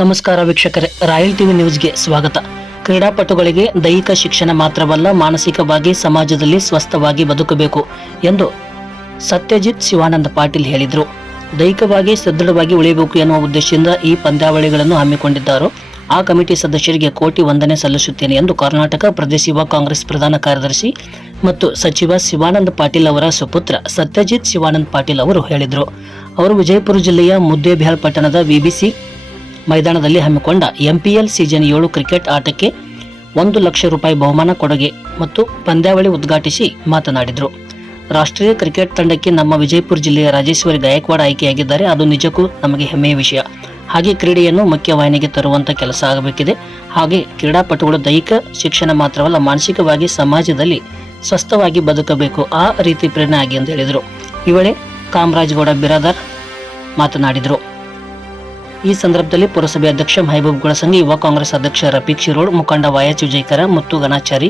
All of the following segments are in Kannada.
ನಮಸ್ಕಾರ ವೀಕ್ಷಕರೇ, ರಾಯಲ್ ಟಿವಿ ನ್ಯೂಸ್ಗೆ ಸ್ವಾಗತ. ಕ್ರೀಡಾಪಟುಗಳಿಗೆ ದೈಹಿಕ ಶಿಕ್ಷಣ ಮಾತ್ರವಲ್ಲ, ಮಾನಸಿಕವಾಗಿ, ಸಮಾಜದಲ್ಲಿ ಸ್ವಸ್ಥವಾಗಿ ಬದುಕಬೇಕು ಎಂದು ಸತ್ಯಜಿತ್ ಶಿವಾನಂದ ಪಾಟೀಲ್ ಹೇಳಿದರು. ದೈಹಿಕವಾಗಿ ಸದೃಢವಾಗಿ ಉಳಿಯಬೇಕು ಎನ್ನುವ ಉದ್ದೇಶದಿಂದ ಈ ಪಂದ್ಯಾವಳಿಗಳನ್ನು ಹಮ್ಮಿಕೊಂಡಿದ್ದಾರೋ. ಆ ಕಮಿಟಿ ಸದಸ್ಯರಿಗೆ ಕೋಟಿ ವಂದನೆ ಸಲ್ಲಿಸುತ್ತೇನೆ ಎಂದು ಕರ್ನಾಟಕ ಪ್ರದೇಶ ಯುವ ಕಾಂಗ್ರೆಸ್ ಪ್ರಧಾನ ಕಾರ್ಯದರ್ಶಿ ಮತ್ತು ಸಚಿವ ಶಿವಾನಂದ ಪಾಟೀಲ್ ಅವರ ಸುಪುತ್ರ ಸತ್ಯಜಿತ್ ಶಿವಾನಂದ ಪಾಟೀಲ್ ಅವರು ಹೇಳಿದರು. ಅವರು ವಿಜಯಪುರ ಜಿಲ್ಲೆಯ ಮುದ್ದೇಬಿಹಾಳ್ ಪಟ್ಟಣದ ವಿಬಿಸಿ ಮೈದಾನದಲ್ಲಿ ಹಮ್ಮಿಕೊಂಡ ಎಂಪಿಎಲ್ ಸೀಸನ್ ಏಳು ಕ್ರಿಕೆಟ್ ಆಟಕ್ಕೆ ಒಂದು ಲಕ್ಷ ರೂಪಾಯಿ ಬಹುಮಾನ ಕೊಡುಗೆ ಮತ್ತು ಪಂದ್ಯಾವಳಿ ಉದ್ಘಾಟಿಸಿ ಮಾತನಾಡಿದರು. ರಾಷ್ಟ್ರೀಯ ಕ್ರಿಕೆಟ್ ತಂಡಕ್ಕೆ ನಮ್ಮ ವಿಜಯಪುರ ಜಿಲ್ಲೆಯ ರಾಜೇಶ್ವರಿ ಗಾಯಕ್ವಾಡ್ ಆಯ್ಕೆಯಾಗಿದ್ದಾರೆ. ಅದು ನಿಜಕ್ಕೂ ನಮಗೆ ಹೆಮ್ಮೆಯ ವಿಷಯ. ಹಾಗೆ ಕ್ರೀಡೆಯನ್ನು ಮುಖ್ಯವಾಹಿನಿಗೆ ತರುವಂತ ಕೆಲಸ ಆಗಬೇಕಿದೆ. ಹಾಗೆ ಕ್ರೀಡಾಪಟುಗಳು ದೈಹಿಕ ಶಿಕ್ಷಣ ಮಾತ್ರವಲ್ಲ, ಮಾನಸಿಕವಾಗಿ ಸಮಾಜದಲ್ಲಿ ಸ್ವಸ್ಥವಾಗಿ ಬದುಕಬೇಕು. ಆ ರೀತಿ ಪ್ರೇರಣೆ ಆಗಿ ಎಂದು ಹೇಳಿದರು. ಈ ವೇಳೆ ಕಾಮರಾಜಗೌಡ ಬಿರಾದಾರ್ ಮಾತನಾಡಿದರು. ಈ ಸಂದರ್ಭದಲ್ಲಿ ಪುರಸಭೆ ಅಧ್ಯಕ್ಷ ಮಹಬೂಬ್ ಗುಳಸಂಗಿ ಯುವ ಕಾಂಗ್ರೆಸ್ ಅಧ್ಯಕ್ಷ ರಫೀಕ್ ಶಿರೋಡ್ ಮುಖಂಡ ವಾಯಚ್ ವಿಜಯಕರ ಮುತ್ತು ಗಣಾಚಾರಿ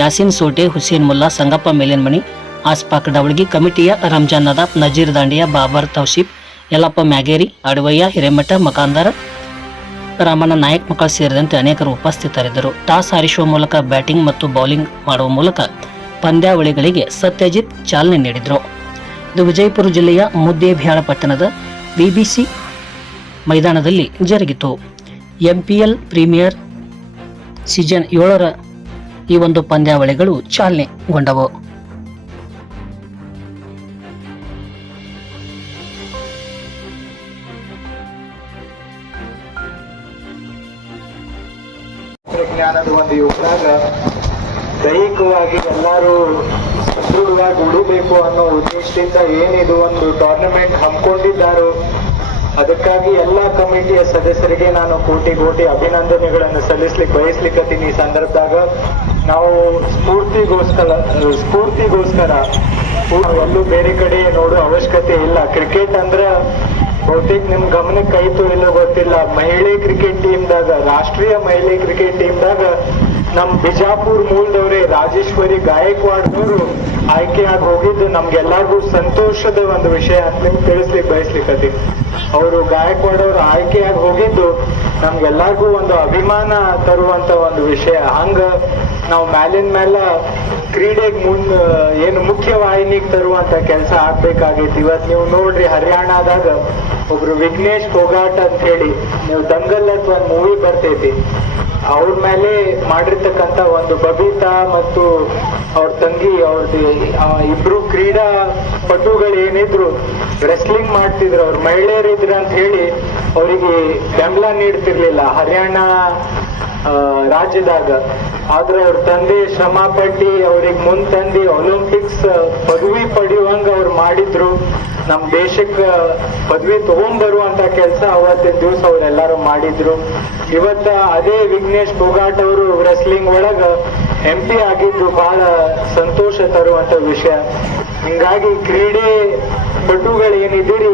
ಯಾಸೀನ್ ಸೋಟೆ, ಹುಸೇನ್ ಮುಲ್ಲಾ, ಸಂಗಪ್ಪ ಮೇಲೇನ್ಮಣಿ ಆಸ್ಪಾಕ್ ಡವಳಗಿ, ಕಮಿಟಿಯ ರಂಜಾನ್ ನದಾಬ್, ನಜೀರ್ ದಾಂಡಿಯಾ, ಬಾಬರ್ ತೌಶೀಪ್ ಯಲ್ಲಪ್ಪ ಮ್ಯಾಗೇರಿ, ಅಡವಯ್ಯ, ಹಿರೇಮಠ, ಮಕಾಂದರ, ರಾಮಣ್ಣ ನಾಯಕ್ ಮಕ್ಕಳು ಸೇರಿದಂತೆ ಅನೇಕರು ಉಪಸ್ಥಿತರಿದ್ದರು. ಟಾಸ್ ಹಾರಿಸುವ ಮೂಲಕ ಬ್ಯಾಟಿಂಗ್ ಮತ್ತು ಬೌಲಿಂಗ್ ಮಾಡುವ ಮೂಲಕ ಪಂದ್ಯಾವಳಿಗಳಿಗೆ ಸತ್ಯಜಿತ್ ಚಾಲನೆ ನೀಡಿದರು. ಇದು ವಿಜಯಪುರ ಜಿಲ್ಲೆಯ ಮುದ್ದೇಬಿಹಾಳ ಪಟ್ಟಣದ ಬಿಬಿಸಿ ಮೈದಾನದಲ್ಲಿ ಜರುಗಿತು. ಎಂಪಿಎಲ್ ಪ್ರೀಮಿಯರ್ ಸೀಸನ್ ಏಳರ ಈ ಒಂದು ಪಂದ್ಯಾವಳಿಗಳು ಚಾಲನೆಗೊಂಡವು. ದೈಹಿಕವಾಗಿ ಎಲ್ಲರೂ ಸದೃಢವಾಗಿ ಉಳಿಬೇಕು ಅನ್ನೋ ಉದ್ದೇಶದಿಂದ ಏನಿದು ಒಂದು ಟೂರ್ನಮೆಂಟ್ ಹಮ್ಮಿಕೊಂಡಿದ್ದಾರೋ ಅದಕ್ಕಾಗಿ ಎಲ್ಲಾ ಕಮಿಟಿಯ ಸದಸ್ಯರಿಗೆ ನಾನು ಕೋಟಿ ಕೋಟಿ ಅಭಿನಂದನೆಗಳನ್ನು ಸಲ್ಲಿಸ್ಲಿಕ್ಕೆ ಬಯಸ್ಲಿಕ್ಕತ್ತೀನಿ ಈ ಸಂದರ್ಭದಾಗ. ನಾವು ಸ್ಫೂರ್ತಿಗೋಸ್ಕರ ಸ್ಫೂರ್ತಿಗೋಸ್ಕರ ಎಲ್ಲೂ ಬೇರೆ ಕಡೆ ನೋಡೋ ಅವಶ್ಯಕತೆ ಇಲ್ಲ. ಕ್ರಿಕೆಟ್ ಅಂದ್ರ ಬಹುತೇಕ ನಿಮ್ ಗಮನಕ್ಕೆ ಆಯ್ತು ಇಲ್ಲೋ ಗೊತ್ತಿಲ್ಲ. ಮಹಿಳೆ ಕ್ರಿಕೆಟ್ ಟೀಮ್ದಾಗ, ರಾಷ್ಟ್ರೀಯ ಮಹಿಳೆ ಕ್ರಿಕೆಟ್ ಟೀಮ್ದಾಗ ನಮ್ ಬಿಜಾಪುರ್ ಮೂಲದವ್ರೆ ರಾಜೇಶ್ವರಿ ಗಾಯಕ್ವಾಡ್ನವರು ಆಯ್ಕೆ ಆಗಿ ಹೋಗಿದ್ದು ನಮ್ಗೆಲ್ಲರಿಗೂ ಸಂತೋಷದ ಒಂದು ವಿಷಯ ಅಂತ ನಿಮ್ಗೆ ತಿಳಿಸ್ಲಿಕ್ಕೆ ಬಯಸ್ಲಿಕ್ಕತ್ತೀನಿ ಅವರು ಗಾಯಕ್ವಾಡವ್ರು ಆಯ್ಕೆಯಾಗಿ ಹೋಗಿದ್ದು, ನಮ್ಗೆಲ್ಲರಿಗೂ ಒಂದು ಅಭಿಮಾನ ತರುವಂತ ಒಂದು ವಿಷಯ. ಹಂಗ ನಾವು ಮ್ಯಾಲಿನ ಮೇಲೆ ಕ್ರೀಡೆಗೆ ಮುನ್, ಏನು ಮುಖ್ಯ ವಾಹಿನಿಗೆ ತರುವಂತ ಕೆಲಸ ಆಗ್ಬೇಕಾಗೈತಿ. ಇವತ್ ನೀವು ನೋಡ್ರಿ ಹರಿಯಾಣದಾಗ ಒಬ್ರು ವಿಘ್ನೇಶ್ ಫೋಗಾಟ್ ಅಂತ ಹೇಳಿ, ನೀವು ದಂಗಲ್ ಅಂತ ಒಂದು ಮೂವಿ ಬರ್ತೈತಿ. ಅವ್ರ ಮೇಲೆ ಮಾಡಿರ್ತಕ್ಕಂತ ಒಂದು ಬಬಿತಾ ಮತ್ತು ಅವ್ರ ತಂಗಿ ಅವ್ರದ್ದು ಇಬ್ರು ಕ್ರೀಡಾ ಪಟುಗಳು ಏನಿದ್ರು ರೆಸ್ಲಿಂಗ್ ಮಾಡ್ತಿದ್ರು, ಅವ್ರು ಮಹಿಳೆಯರಿದ್ರು ಅಂತ ಹೇಳಿ ಅವರಿಗೆ ಬೆಂಬಲ ನೀಡ್ತಿರ್ಲಿಲ್ಲ. ಹರಿಯಾಣ ರಾಜ್ಯದಾಗ. ಆದ್ರೆ ಅವ್ರ ತಂದೆ ಶ್ರಮ ಪಟ್ಟಿ, ಅವ್ರಿಗೆ ಮುಂದ್ ತಂದಿ ಒಲಿಂಪಿಕ್ಸ್ ಪದವಿ ಪಡೆಯುವಂಗ ಅವ್ರು ಮಾಡಿದ್ರು. ನಮ್ ದೇಶಕ್ಕ ಪದವಿ ತಗೊಂಡ್ಬರುವಂತ ಕೆಲಸ ಅವತ್ತಿನ ದಿವಸ ಅವ್ರೆಲ್ಲಾರು ಮಾಡಿದ್ರು. ಇವತ್ತ ಅದೇ ವಿಘ್ನೇಶ್ ಫೋಗಾಟ್ ಅವರು ರೆಸ್ಲಿಂಗ್ ಒಳಗ ಎಂ ಪಿ ಆಗಿದ್ದು ಬಹಳ ಸಂತೋಷ ತರುವಂತ ವಿಷಯ. ಹಿಂಗಾಗಿ ಕ್ರೀಡೆ ಪಟುಗಳು ಏನಿದ್ದೀರಿ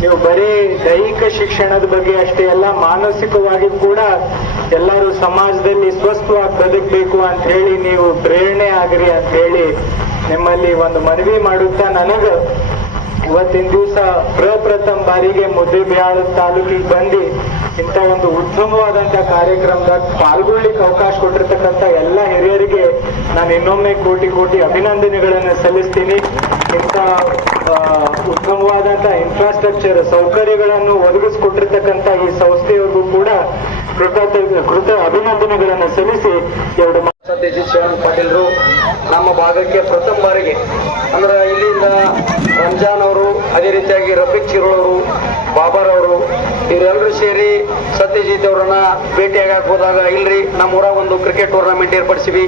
ನೀವು ಬರೀ ದೈಹಿಕ ಶಿಕ್ಷಣದ ಬಗ್ಗೆ ಅಷ್ಟೇ ಅಲ್ಲ, ಮಾನಸಿಕವಾಗಿ ಕೂಡ ಎಲ್ಲರೂ ಸಮಾಜದಲ್ಲಿ ಸ್ವಸ್ಥವಾಗಿ ಬದುಕಬೇಕು ಅಂತ ಹೇಳಿ ನೀವು ಪ್ರೇರಣೆ ಆಗ್ರಿ ಅಂತ ಹೇಳಿ ನಿಮ್ಮಲ್ಲಿ ಒಂದು ಮನವಿ ಮಾಡುತ್ತಾ ನನಗ ಇವತ್ತಿನ ದಿವಸ ಪ್ರಪ್ರಥಮ ಬಾರಿಗೆ ಮುದ್ದೇಬಿಹಾಳ ತಾಲೂಕಿಗೆ ಬಂದು ಇಂಥ ಒಂದು ಉತ್ತಮವಾದಂತ ಕಾರ್ಯಕ್ರಮದಾಗ ಪಾಲ್ಗೊಳ್ಳಿಕ್ಕೆ ಅವಕಾಶ ಕೊಟ್ಟಿರ್ತಕ್ಕಂಥ ಎಲ್ಲ ಹಿರಿಯರಿಗೆ ನಾನು ಇನ್ನೊಮ್ಮೆ ಕೋಟಿ ಕೋಟಿ ಅಭಿನಂದನೆಗಳನ್ನು ಸಲ್ಲಿಸ್ತೀನಿ. ಇಂಥ ಉತ್ತಮವಾದಂಥ ಇನ್ಫ್ರಾಸ್ಟ್ರಕ್ಚರ್ ಸೌಕರ್ಯಗಳನ್ನು ಒದಗಿಸ್ಕೊಟ್ಟಿರ್ತಕ್ಕಂಥ ಈ ಸಂಸ್ಥೆಯವರಿಗೂ ಕೂಡ ಕೃತಜ್ಞ, ಕೃತ ಅಭಿನಂದನೆಗಳನ್ನು ಸಲ್ಲಿಸಿ ಎರಡು ಸತ್ಯಜಿ ಶಿವನ್ ಪಾಟೀಲ್ರು, ನಮ್ಮ ಭಾಗಕ್ಕೆ ಪ್ರಥಮ ಬಾರಿಗೆ, ಅಂದ್ರೆ ಇಲ್ಲಿಂದ ರಂಜಾನ್ ರೀತಿಯಾಗಿ ರಫೀಕ್ ಚಿರೋಳ್ ಅವರು ಬಾಬರ್ ಅವರು ಇವರೆಲ್ಲರೂ ಸೇರಿ ಸತ್ಯಜಿತ್ ಅವರನ್ನ ಭೇಟಿಯಾಗಕ್ಕೆ ಹೋದಾಗ ಇಲ್ರಿ ನಮ್ಮ ಊರಾಗ ಒಂದು ಕ್ರಿಕೆಟ್ ಟೂರ್ನಮೆಂಟ್ ಏರ್ಪಡಿಸಿವಿ.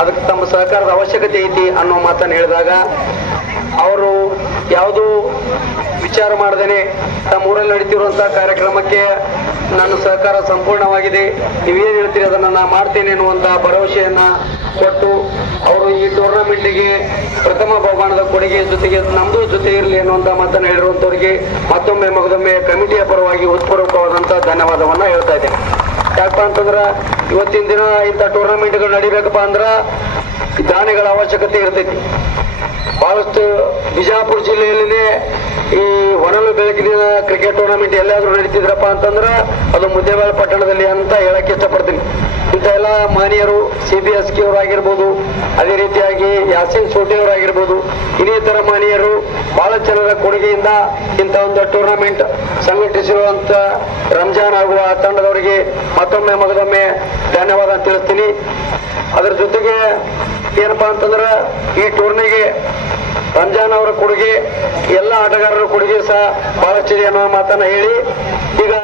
ಅದಕ್ಕೆ ತಮ್ಮ ಸಹಕಾರದ ಅವಶ್ಯಕತೆ ಐತಿ ಅನ್ನೋ ಮಾತನ್ನು ಹೇಳಿದಾಗ, ಅವರು ಯಾವುದು ವಿಚಾರ ಮಾಡದೇನೆ ತಮ್ಮ ಊರಲ್ಲಿ ನಡೀತಿರುವಂತಹ ಕಾರ್ಯಕ್ರಮಕ್ಕೆ ನನ್ನ ಸಹಕಾರ ಸಂಪೂರ್ಣವಾಗಿದೆ. ನೀವೇನು ಹೇಳ್ತೀರಿ ಅದನ್ನ ನಾ ಮಾಡ್ತೇನೆ ಅನ್ನುವಂತಹ ಭರವಸೆಯನ್ನ ಕೊಟ್ಟು, ಅವರು ಈ ಟೂರ್ನಮೆಂಟ್ಗೆ ಪ್ರಥಮ ಬಹುಮಾನದ ಕೊಡುಗೆ ಜೊತೆಗೆ ನಮ್ದು ಜೊತೆ ಇರಲಿ ಅನ್ನುವಂತ ಮಾತನ್ನು ಹೇಳಿರುವಂತವರಿಗೆ ಮತ್ತೊಮ್ಮೆ ಮಗದೊಮ್ಮೆ ಕಮಿಟಿಯ ಪರವಾಗಿ ಉತ್ಪೂರ್ವಕವಾದಂತಹ ಧನ್ಯವಾದವನ್ನ ಹೇಳ್ತಾ ಇದ್ದೇನೆ ಯಾಕಪ್ಪ ಅಂತಂದ್ರ ಇವತ್ತಿನ ದಿನ ಇಂಥ ಟೂರ್ನಮೆಂಟ್ಗಳು ನಡಿಬೇಕಪ್ಪ ಅಂದ್ರ ದಾನಿಗಳ ಅವಶ್ಯಕತೆ ಇರ್ತೈತಿ. ಬಹಳಷ್ಟು ಬಿಜಾಪುರ ಜಿಲ್ಲೆಯಲ್ಲಿನೇ ಈ ಹೊನಲು ಬೆಳಕಿನ ಕ್ರಿಕೆಟ್ ಟೂರ್ನಮೆಂಟ್ ಎಲ್ಲಾದ್ರೂ ನಡೀತಿದ್ರಪ್ಪ ಅಂತಂದ್ರೆ ಅದು ಮುದ್ದೇಬಾಳ ಪಟ್ಟಣದಲ್ಲಿ ಅಂತ ಹೇಳಕ್ಕೆ ಇಷ್ಟಪಡ್ತೀನಿ. ಎಲ್ಲ ಮಾನ್ಯರು ಸಿ ಬಿ ಎಸ್ ಕೆ ಆಗಿರ್ಬೋದು, ಅದೇ ರೀತಿಯಾಗಿ ಯಾಸಿನ್ ಸೋಟಿ ಅವರಾಗಿರ್ಬೋದು ಇನ್ನಿತರ ಮಾನ್ಯರು ಬಹಳ ಜನರ ಕೊಡುಗೆಯಿಂದ ಇಂಥ ಒಂದು ಟೂರ್ನಮೆಂಟ್ ಸಂಘಟಿಸಿರುವಂತ ರಂಜಾನ್ ಆಗುವ ತಂಡದವರಿಗೆ ಮತ್ತೊಮ್ಮೆ ಮೊದಲೊಮ್ಮೆ ಧನ್ಯವಾದ ತಿಳಿಸ್ತೀನಿ. ಅದರ ಜೊತೆಗೆ ಏನಪ್ಪಾ ಅಂತಂದ್ರೆ ಈ ಟೂರ್ನಿಗೆ ರಂಜಾನ್ ಅವರ ಕೊಡುಗೆ, ಎಲ್ಲ ಆಟಗಾರರ ಕೊಡುಗೆ ಸಹ ಬಹಳಷ್ಟಿದೆ ಅನ್ನೋ ಮಾತನ್ನ ಹೇಳಿ